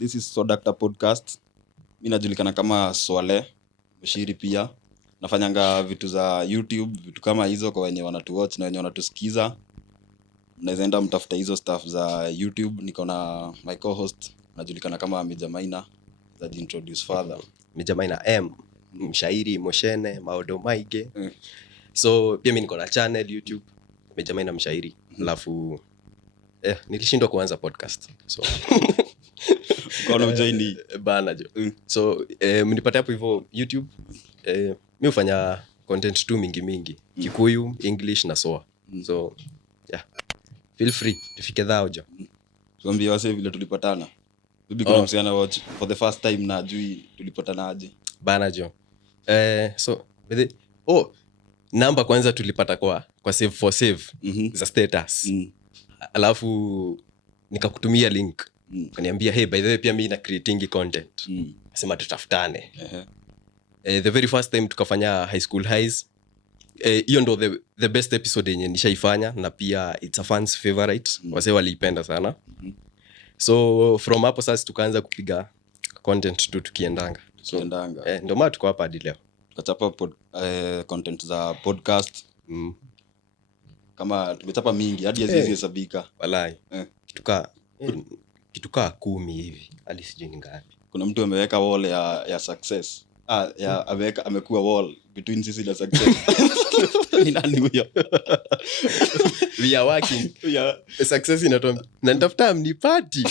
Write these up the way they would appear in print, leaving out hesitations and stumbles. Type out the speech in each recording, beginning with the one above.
This is Sodakta Podcast. Mimi najulikana kama Swale Mshiri pia. Nafanyanga vitu za YouTube, vitu kama hizo kwa wenye wanatuwatch na wenye wanatusikiza. Mnaweza enda mtafuta hizo stuff za YouTube. Niko na my co-host najulikana kama Mijamaina. Za introduce further. Mijamaina M, mshairi, moshene, maodo maige. So pia mimi niko na channel YouTube Mijamaina mshairi. Alafu nilishindwa kuanza podcast. So Ukaona ujoini bana jo. So mnipate hapo hivyo YouTube. Mimi hufanya content tu mingi. Kikuyu, English na Soa. So yeah. Feel free tufike dhao jo. Tuambie wase vile tulipatana. Bibi kuna msichana watch for the first time na ajui tulipatana aje. Bana jo. So namba kwanza tulipata kwa save for save za status. Alafu nikakutumia link. Kaniambia hey by the way pia mimi na creating content. Nasema tutafutane. The very first time tukafanya high school highs. Hiyo ndo the best episode yenye nishaifanya na pia it's a fans favorite. Wase waliipenda sana. So from hapo sasa tukaanza kupiga content tu tukiendanga. Ndio maana tuko hapa hadi leo. Tukachapa content za podcast. Kama tumechapa mingi hadi hizi hesabika. Walai. Kituka 10 hivi. Hadi sijui ni ngapi. Kuna mtu ameweka wall ya success. Amekuwa wall between sisi na success. Ni nani huyo? We are working. Success inatoa. Na nitafuta mnipati.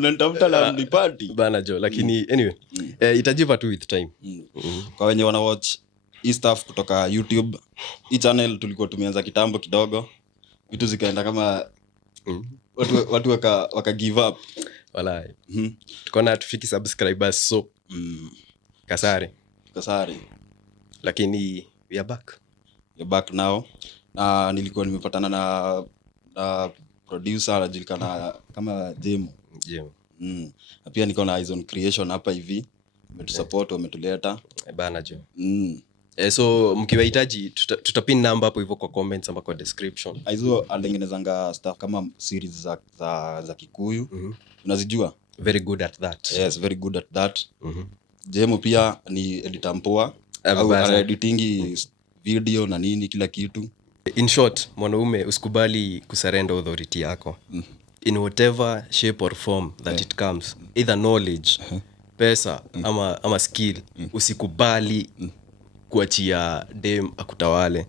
Natafuta la mnipati. Bana jo, lakini anyway, itajiva tu with time. Kwa wenye wana watch hii stuff kutoka YouTube, hii channel tulikuwa tumeanza kitambo kidogo. Vitu zikaenda kama watu waka give up. Walai. Tukona tufiki subscribers so kasare. Lakini we are back. You're back now. Na nilikuwa nimepatana na producer anajulikana kama Jemo. Na pia niko na Eyes on Creation hapa hivi. Wametusupport, wametuleta. Bana jo. So mkiwahitaji tutapin number hapo hivyo kwa comments ama kwa description. Aizo alengenezanga stuff kama series za Kikuyu. Unazijua? Very good at that. Yes, very good at that. Jemo pia ni editor mpoa. Au editing video na nini kila kitu. In short, mwanaume usikubali kusarenda authority yako. In whatever shape or form that it comes. Either knowledge, pesa ama skill. Usikubali kuachia dem akutawale.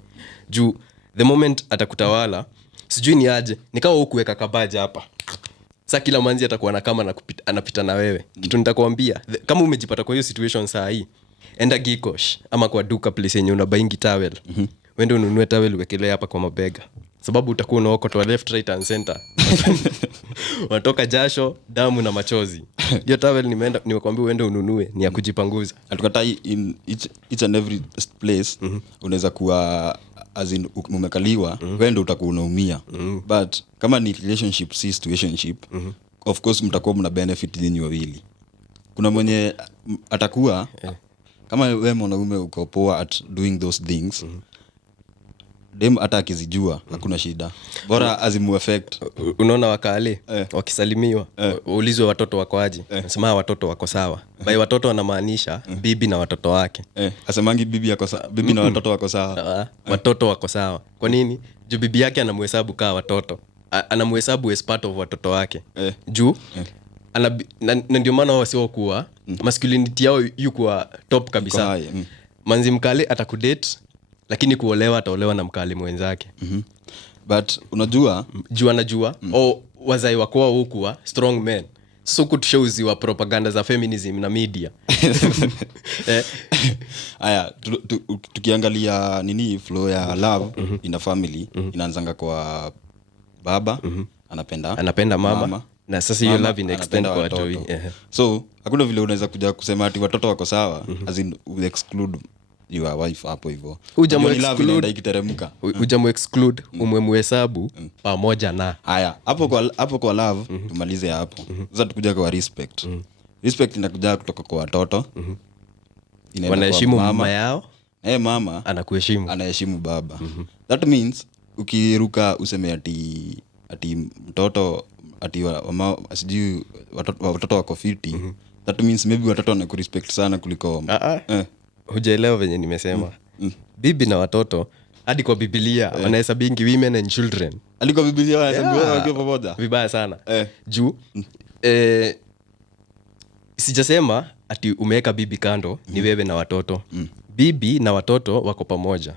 Juu the moment atakutawala, sijui ni aje, nikawa hukuweka kabaja hapa. Sasa kila manzi atakuwa na kama anapita na wewe. Kitu nitakwambia, kama umejipata kwa hiyo situation saa hii, enda Gikosh ama kwa duka place yenye unabaingi towel. Wende ununue towel uwekelee hapa kwa mabega. Sababu utakuwa unaokotwa left, right and center. Unatoka jasho, damu na machozi. Hiyo towel nimekwambia uende ununue, ni ya kujipanguza. Atukatai in each and every place unaweza kuwa as in umekaliwa, wende utakuwa unaumia. But kama ni relationship si situationship, of course mtakuwa mna benefit nyinyi wawili. Kuna mwenye atakuwa kama wewe mwanaume uko poa at doing those things. Dem hata akizijua hakuna shida. Bora azimu effect. Unaona wakale wakisalimiwa waulizwe watoto wako aje. Nasema watoto wako sawa. By watoto wanamaanisha bibi na watoto wake. Asemangi bibi yako sawa, bibi na watoto wako sawa. Watoto wako sawa. Kwa nini? Juu bibi yake anamhesabu kama watoto. Anamhesabu as part of watoto wake. Juu na ndio maana wasio kuwa masculinity yao yuko top kabisa. Manzi mkale atakudate lakini kuolewa ataolewa na mkali mwenzake. But unajua anajua wazai wako huku strong men. So kutushauziwa propaganda za feminism na media. Aya tukiangalia nini flow ya love in a family inaanzanga kwa baba anapenda mama. Na sasa hiyo love ina extend kwa watoto. So hakuna vile unaweza kuja kusema ati watoto wako sawa as in we exclude your wife hapo hivyo. Hujamu exclude umemhesabu pamoja na. Haya, hapo kwa love tumalize hapo. Sasa tukuja kwa respect. Respect inakuja kutoka kwa watoto. Wanaheshimu mama yao. Mama anaheshimu baba. That means ukiruka useme ati mtoto ati sijui watoto wako fiti, that means maybe watoto wanakurespect sana kuliko hujaelewa venye nimesema. Bibi na watoto hadi kwa Biblia wanahesabingi women and children. Hadi kwa Biblia wanahesabingi wakiwa pamoja. Vibaya sana. Juu sijasema ati umeweka bibi kando, ni wewe na watoto. Bibi na watoto wako pamoja.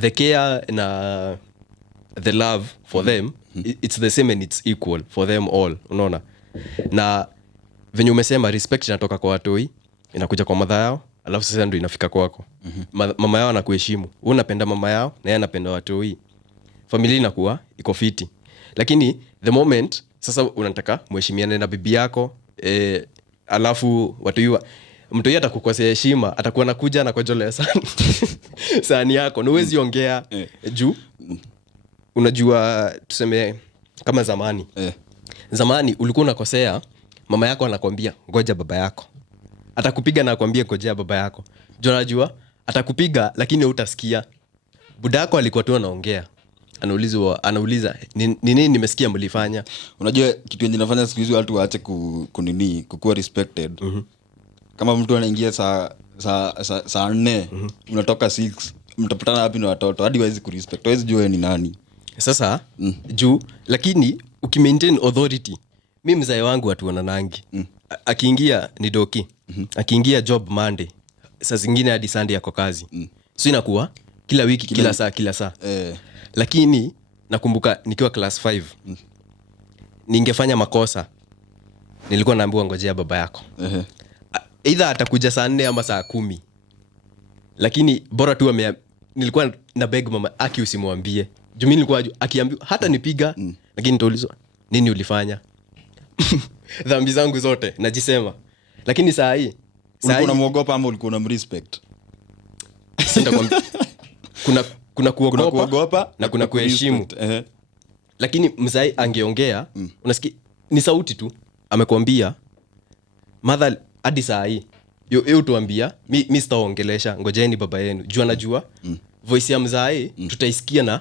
The care na the love for them, it's the same and it's equal for them all, unaona. Na venye umesema respect inatoka kwa watoi, inakuja kwa mother yao, alafu sasa ndio inafika kwako. Mama yao anakuheshimu, wewe unapenda mama yao na yeye anapenda watoi, familia inakuwa iko fiti. Lakini the moment sasa unataka mheshimiane na bibi yako, alafu watoi, mtu yeye atakukosea heshima, atakuwa anakuja na kujolea sana sahani yako, na huwezi ongea juu. Unajua tuseme kama zamani. Zamani ulikuwa unakosea, mama yako anakuambia ngoja baba yako. Atakupiga na akwambia ngojea baba yako. Unajua atakupiga lakini hutasikia. Buda yako alikuwa tu anaongea. Anauliza nini nimesikia mlifanya. Unajua kitu yenye nafanya siku hizi watu waache kukuwa respected. Kama mtu anaingia saa 4, unatoka 6, mtapatana wapi na watoto? Hadi wawezi kurespect, wawezi jua ni nani. Sasa juu lakini ukimaintain authority, mimi mzae wangu watu wananangi. Akiingia ni doki. Akiingia job Monday, saa zingine hadi Sunday yako kazi. So inakuwa kila wiki kila saa. Lakini nakumbuka nikiwa class 5, ningefanya makosa, nilikuwa naambiwa ngojea baba yako. Either atakuja saa 4 ama saa 10. Lakini bora tu nilikuwa na beg mama aki usimwambie. Juu mimi nilikuwa akiambiwa hata nipiga, lakini nitaulizwa nini ulifanya. Dhambi zangu zote najisema. Lakini saa hii unamuogopa ama ulikuwa unamrespect? Kuna kuogopa na kuna kuheshimu. Lakini mzai angeongea, unasikia ni sauti tu amekwambia mother hadi saa hii. Yeye tuambia mimi sitaongelesha, ngojeni baba yenu. Juu anajua voice ya mzai tutaisikia na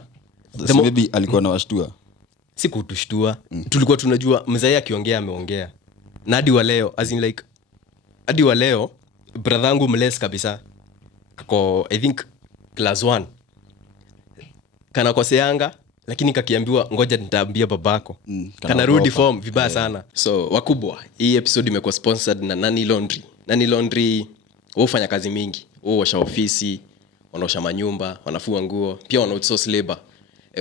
maybe alikuwa anawashtua. Si kutushtua. Tulikuwa tunajua mzai akiongea ameongea. Na hadi wa leo as in like hadi wa leo brother yangu mless kabisa kako I think class 1 kana koseanga, lakini kakiambiwa ngoja nitaambia babako, kana rudi form vibaya sana. So wakubwa, hii episode imekuwa sponsored na Nani Laundry. Nani Laundry hufanya kazi mingi, huosha ofisi, wanaosha manyumba, wanafua nguo, pia wana outsource labor.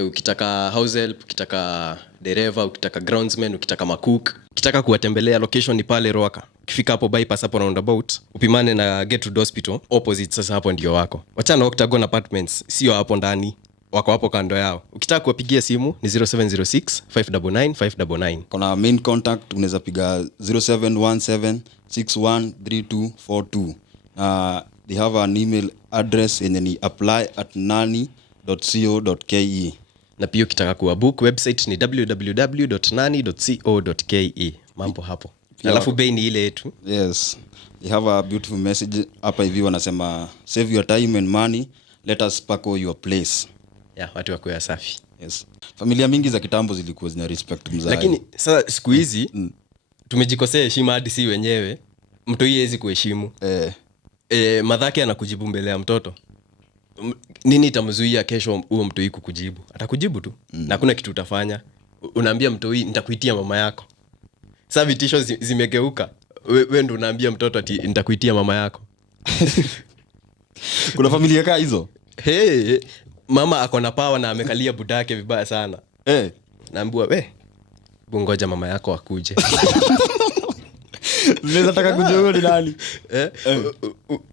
Ukitaka house help, ukitaka dereva, ukitaka groundsman, ukitaka macook, ukitaka kuwatembelea, location ni pale Roaka. Ukifika hapo bypass hapo roundabout, upimane na Gertrude Hospital opposite. Sasa hapo ndio wako. Wachana Octagon Apartments, sio hapo ndani, wako hapo kando yao. Ukitaka kuwapigia simu ni 0706 599 599. Kuna main contact unaweza piga 0717 613242. They have an email address yenye ni apply@nani.co.ke. Na pia ukitaka kuwabook, website ni www.nani.co.ke. Mambo hapo. Alafu bei ni ile yetu. Yes. They have a beautiful message hapa hivi wanasema save your time and money, let us sparkle your place. Watu wako ya safi. Yes. Familia mingi za kitambo zilikuwa zina respect mzazi. Lakini sasa siku hizi tumejikosea heshima hadi si wenyewe. Mtu hawezi kuheshimu. Madhake anakujibu mbele ya mtoto. Nini itamzuia kesho huo mtu hii kukujibu? Atakujibu tu. Na hakuna kitu utafanya. Unaambia mtu hii nitakuitia mama yako. Sasa vitisho zimegeuka. Wewe ndio unaambia mtoto ati nitakuitia mama yako. Kuna familia kaa hizo? Mama ako na power na amekalia budake vibaya sana. Naambiwa bungoja mama yako akuje. Unaweza taka kujua ni nani?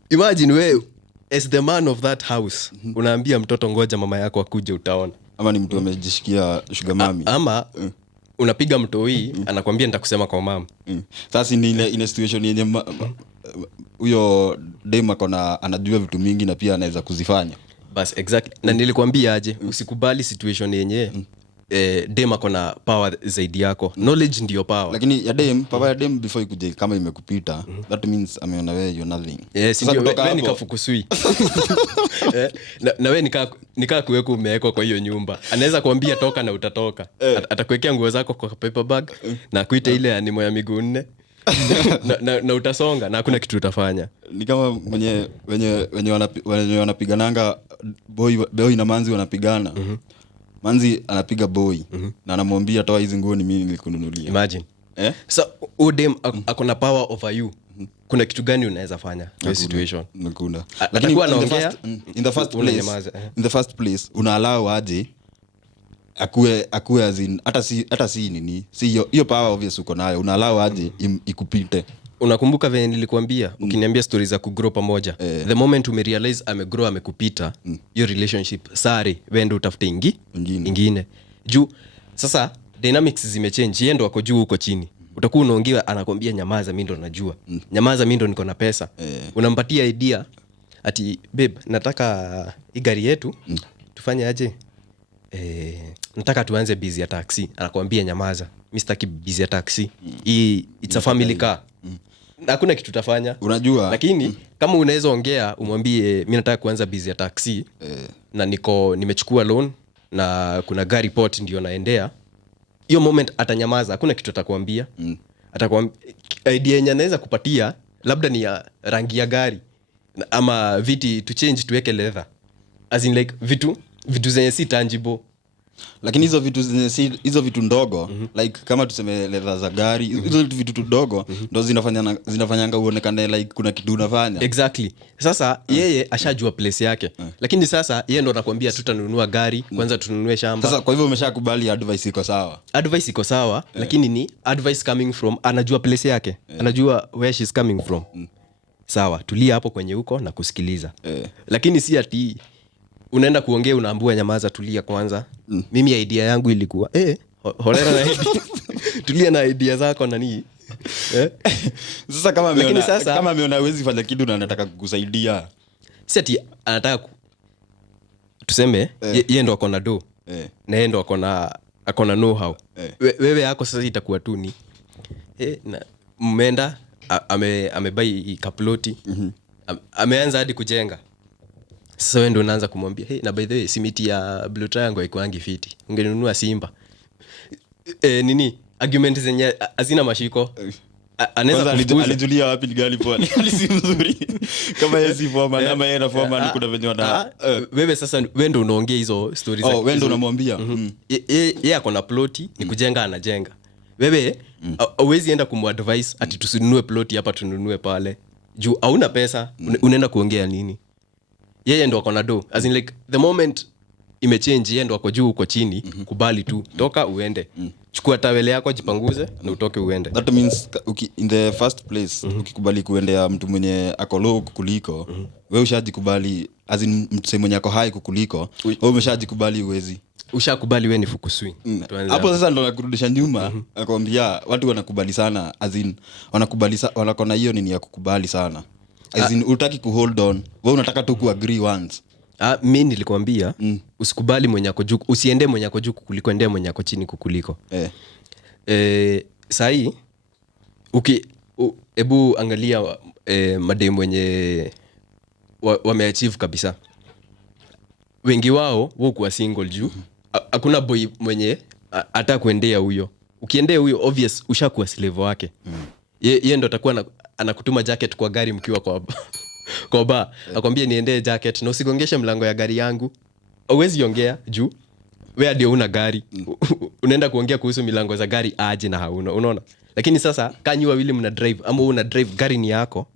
Imagine wewe as the man of that house, unaambia mtoto ngoja mama yako akuje utaona. Ama ni mtu amejishikia sugar mami. Ama unapiga mtoi anakuambia nitakusema kwa mama. Sasa ni ile situation yenye huyo dem akona anajua vitu mingi na pia anaweza kuzifanya. Bas exactly. Na nilikwambia aje usikubali situation yenye dem akona power zaidi yako. Knowledge ndio power. Lakini ya dem, power ya dem before ikuje kama imekupita, that means ameona wewe you're nothing. Yes, ndio wewe nikafukusui. Na wewe nikaa kuweka umewekwa kwa hiyo nyumba. Anaweza kuambia toka na utatoka. Atakuwekea nguo zako kwa paper bag na kuita ile animo ya miguu 4. na utasonga na hakuna kitu utafanya. Ni kama wenye wanapigananga boy na manzi wanapigana. Manzi anapiga boy na anamwambia toa hizi nguo ni mimi nilikununulia. Imagine. So udem akona power over you. Kuna kitu gani unaweza fanya hiyo situation? Nakuna. Lakini anaongea in the first place una allow aje akue azin hata si nini. Si hiyo power obvious uko nayo. Una allow aje ikupite. Unakumbuka vile nilikwambia ukiniambia stories za kugrow pamoja, the moment umerealize amegrow amekupita, your relationship sare wewe ndio utafute ingine juu. Sasa dynamics zimechange, yeye ndo ako juu huko chini. Utakuwa unaongea anakwambia nyamaza mimi ndo najua, nyamaza mimi ndo niko na pesa. Unampatia idea ati babe nataka hii gari yetu tufanye aje, nataka tuanze busy ya taxi. Anakwambia nyamaza mimi sitaki busy ya taxi, hii it's a family car. Hakuna kitu utafanya, unajua. Lakini kama unaweza ongea umwambie mimi nataka kuanza busy ya taxi na nimechukua loan na kuna gari port ndio naendea, hiyo moment atanyamaza. Hakuna kitu atakwambia. Atakwambia idea yenye anaweza kupatia labda ni ya rangi ya gari ama viti to change tuweke leather, as in like vitu zenye si tangible. Lakini hizo vitu ndogo like kama tuseme leather za gari, hizo vitu ndogo ndo zinafanyanga uonekane like kuna kitu unafanya. Exactly. Sasa yeye ashajua place yake. Lakini sasa yeye ndo anakuambia tutanunua gari, kwanza tununue shamba. Sasa kwa hivyo umeshakubali advice iko sawa. Advice iko sawa, lakini ni advice coming from anajua place yake. Anajua where she's coming from. Sawa, tulia hapo kwenye huko na kusikiliza. Lakini si ati unaenda kuongea unaambua nyamaza, tulia kwanza. Mimi idea yangu ilikuwa holera na idea. Tulia na idea zako nani. Sasa kama ameona hawezi fanya kitu na anataka kukusaidia. Si ati anataka tuseme yeye ndo akona do. Na yeye ndo akona know how. Wewe yako sasa itakuwa tu ni na mmeenda amebai kaploti. Ameanza hadi kujenga. Sasa wewe ndio unaanza kumwambia na by the way simiti ya Blue Triangle haikuangi fiti, ungenunua Simba. Nini argument zenye hazina mashiko. Anaweza alijulia wapi gari pole. Si mzuri kama yeye si forma ama yeye na forma ni kuna venye wana wewe sasa wewe ndio unaongea hizo stories. Wewe ndio unamwambia yeye ako na ploti ni kujenga, anajenga. Wewe hauwezi enda kumadvise ati tusinunue ploti hapa tununue pale juu hauna pesa. Unaenda kuongea nini? Yeye ndo akona do, as in like the moment imechange, yeye ndo ako juu uko chini. Kubali tu, toka uende. Chukua tawele yako jipanguze na utoke uende. That means in the first place ukikubali kuendea mtu mwenye ako low kukuliko, wewe ushajikubali, as in mtu mwenye ako high kukuliko, wewe umeshajikubali uwezi. Ushakubali wewe ni fukusui. Hapo sasa ndo nakurudisha nyuma, akwambia watu wanakubali sana, as in wanakubali wanakona hiyo nini ya kukubali sana. As in utaki ku hold on, wewe unataka tu ku agree once. Mimi nilikwambia usikubali mwenye ako juu, usiende mwenye ako juu kukuliko, endea mwenye ako chini kukuliko. Sahi hebu angalia madem wenye wameachieve kabisa. Wengi wao kuwa single juu hakuna boy mwenye hata kuendea huyo. Ukiendea huyo obvious ushakuwa slave wake. Yeye ndo atakuwa anakutuma jacket kwa gari mkiwa kwa bar. Akwambia niendee jacket na usigongeshe mlango ya gari yangu. Hauwezi ongea juu wewe ndio una gari. Unaenda kuongea kuhusu milango za gari aje na hauna. Unaona? Lakini sasa kanyi wawili mna drive ama una drive gari ni yako.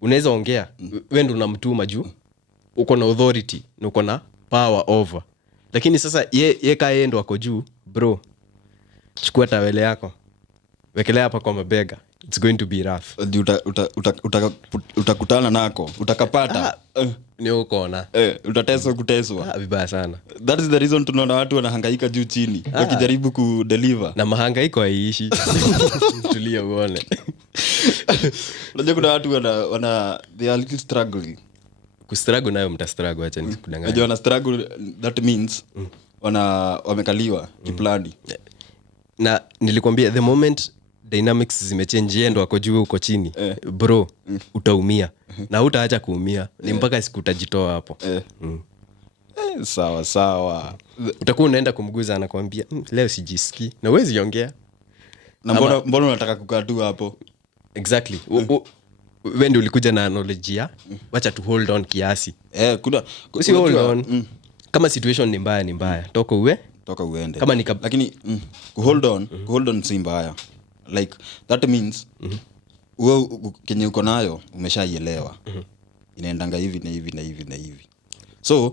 Unaweza ongea. Wewe ndio unamtuma juu uko na authority na uko na power over. Lakini sasa yeye kae ndo ako juu, bro. Chukua tawele yako. Wekelea hapa kwa mabega. It's going to be rough. Utakutana nako, utakapata. Ni uko na. Kuteswa. Vibaya sana. That is the reason tunaona watu wanahangaika juu chini wakijaribu ku deliver. Na mahangaiko haiishi. Tulia uone. Unajua kuna watu they are little struggling. Kustruggle nayo mtastruggle, acha nikudanganya. Unajua wana struggle, that means wamekaliwa kiplani. Na nilikwambia the moment dynamics zimechange, yeye ndo ako juu uko chini, bro, utaumia na utaacha kuumia, ni mpaka siku utajitoa hapo. Sawa utakuwa unaenda kumguza, anakwambia leo sijisikii, na huwezi ongea. Na mbona unataka kukaa tu hapo? Exactly. Wewe ndio ulikuja na knowledge ya wacha tu hold on kiasi. Si hold on. Kama situation ni mbaya, toka uende. Kama lakini hold on si mbaya. Like that means wewe kenye uko nayo umeshaielewa. Inaendanga hivi na hivi na hivi na hivi. So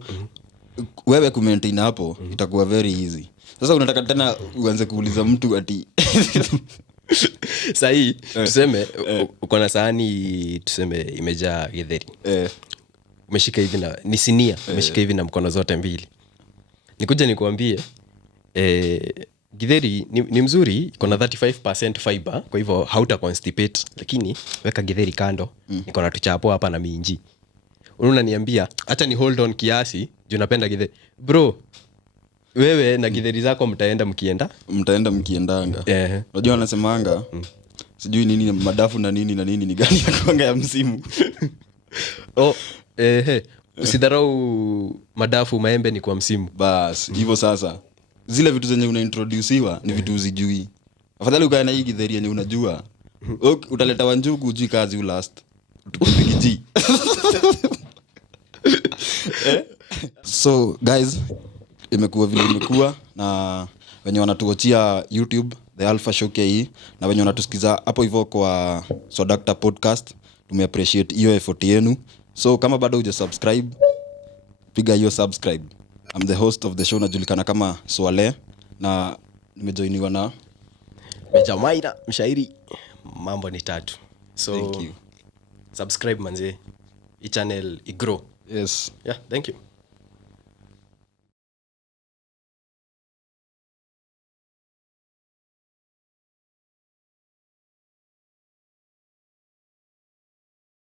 wewe kumaintain hapo itakuwa very easy. Sasa unataka tena uanze kuuliza mtu ati sahi tuseme uko na sahani, tuseme imejaa githeri. Umeshika hivi na ni sinia, umeshika hivi na mkono zote mbili. Nikuja nikuambie githeri ni mzuri, iko na 35% fiber, kwa hivyo hauta constipate, lakini weka githeri kando, niko na tuchapo hapa na minji. Unaniambia acha ni hold on kiasi, juu napenda githeri. Bro, wewe na githeri zako mtaenda mkiendanga. Unajua wanasemanga sijui nini madafu na nini ni gani ya kuanga ya msimu. Usidharau madafu, maembe ni kwa msimu. Bas, hivyo sasa zile vitu zenye unaintroduciwa ni vitu uzijui. Afadhali ukae na hii githeri yenye unajua. Utaleta wanjugu ujui kazi ulast. Tukipigiji. So guys, imekuwa vile imekuwa, na wenye wanatuachia YouTube The Alpha Show KE, na wenye wanatusikiza hapo hivyo kwa Swadakta Podcast, tumeappreciate hiyo effort yenu. So kama bado hujasubscribe, piga hiyo subscribe. I'm the host of the show, najulikana kama Swale, na nimejoiniwa na Benjamaina Mshairi. Mambo ni tatu. So thank you. Subscribe manze. Hii channel igrow. Yes. Yeah, thank you.